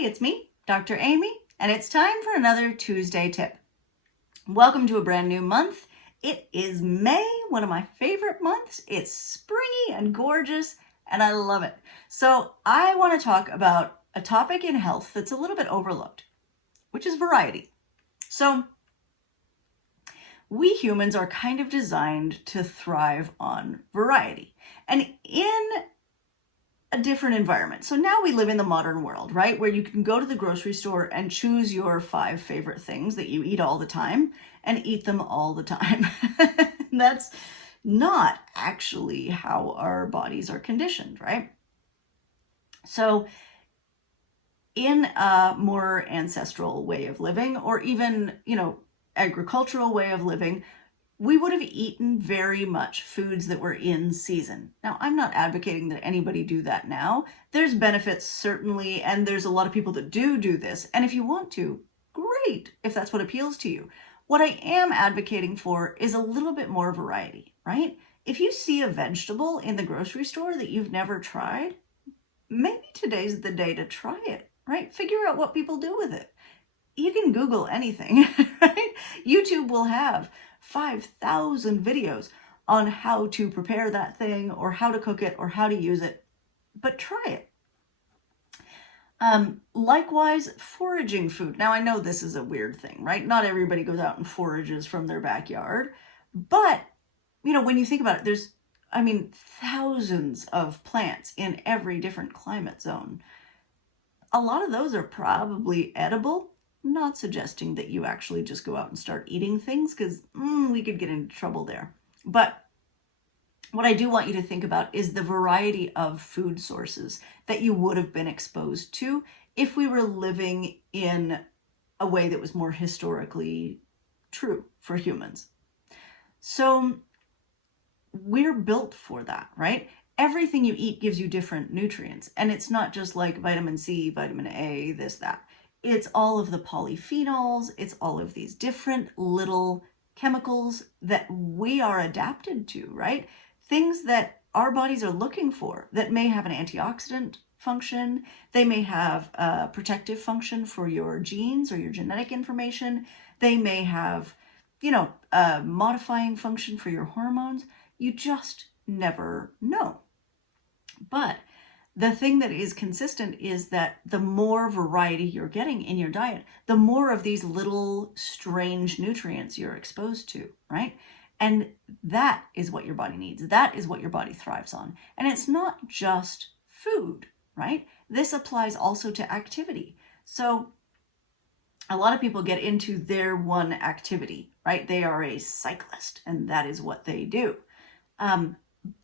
Hey, it's me, Dr. Amy, and it's time for another Tuesday tip. Welcome to a brand new month. It is May, one of my favorite months. It's springy and gorgeous, and I love it. So I want to talk about a topic in health that's a little bit overlooked, which is variety. So we humans are kind of designed to thrive on variety. And in a different environment. So now we live in the modern world, right? Where you can go to the grocery store and choose your 5 favorite things that you eat all the time and eat them all the time. That's not actually how our bodies are conditioned, right? So in a more ancestral way of living, or even, agricultural way of living, we would have eaten very much foods that were in season. Now, I'm not advocating that anybody do that now. There's benefits, certainly, and there's a lot of people that do this. And if you want to, great, if that's what appeals to you. What I am advocating for is a little bit more variety, right? If you see a vegetable in the grocery store that you've never tried, maybe today's the day to try it, right? Figure out what people do with it. You can Google anything, right? YouTube will have 5,000 videos on how to prepare that thing or how to cook it or how to use it, but try it. Likewise, foraging food. Now, I know this is a weird thing, right? Not everybody goes out and forages from their backyard, but, when you think about it, there's, thousands of plants in every different climate zone. A lot of those are probably edible. I'm not suggesting that you actually just go out and start eating things, because we could get into trouble there. But what I do want you to think about is the variety of food sources that you would have been exposed to if we were living in a way that was more historically true for humans. So we're built for that, right? Everything you eat gives you different nutrients, and it's not just like vitamin C, vitamin A, this, that. It's all of the polyphenols, it's all of these different little chemicals that we are adapted to, right? Things that our bodies are looking for that may have an antioxidant function, they may have a protective function for your genes or your genetic information, they may have, a modifying function for your hormones. You just never know. But the thing that is consistent is that the more variety you're getting in your diet, the more of these little strange nutrients you're exposed to, right? And that is what your body needs. That is what your body thrives on. And it's not just food, right? This applies also to activity. So a lot of people get into their one activity, right? They are a cyclist, and that is what they do.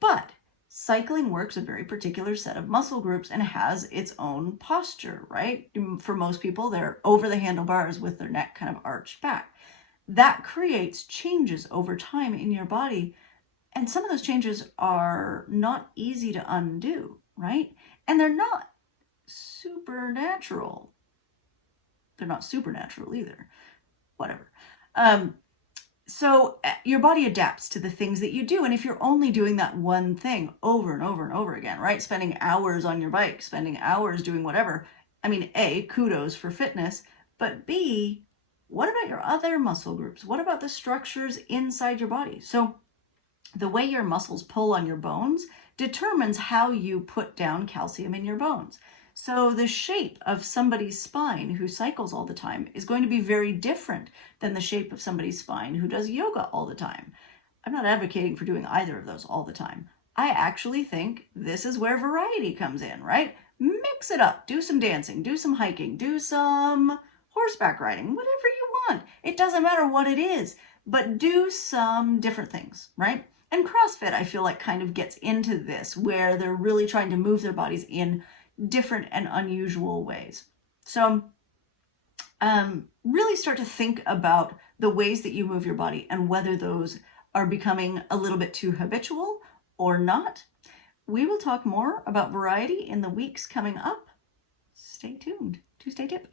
But cycling works a very particular set of muscle groups and has its own posture, right? For most people, they're over the handlebars with their neck kind of arched back. That creates changes over time in your body. And some of those changes are not easy to undo, right? And they're not supernatural. They're not supernatural either. Whatever. So your body adapts to the things that you do. And if you're only doing that one thing over and over and over again, right? Spending hours on your bike, spending hours doing whatever. A, kudos for fitness, but B, what about your other muscle groups? What about the structures inside your body? So the way your muscles pull on your bones determines how you put down calcium in your bones. So the shape of somebody's spine who cycles all the time is going to be very different than the shape of somebody's spine who does yoga all the time. I'm not advocating for doing either of those all the time. I actually think this is where variety comes in, right? Mix it up. Do some dancing, do some hiking, do some horseback riding, whatever you want. It doesn't matter what it is, but do some different things, right? And CrossFit, I feel like, kind of gets into this, where they're really trying to move their bodies in different and unusual ways. So really start to think about the ways that you move your body and whether those are becoming a little bit too habitual or not. We will talk more about variety in the weeks coming up. Stay tuned. Tuesday tip.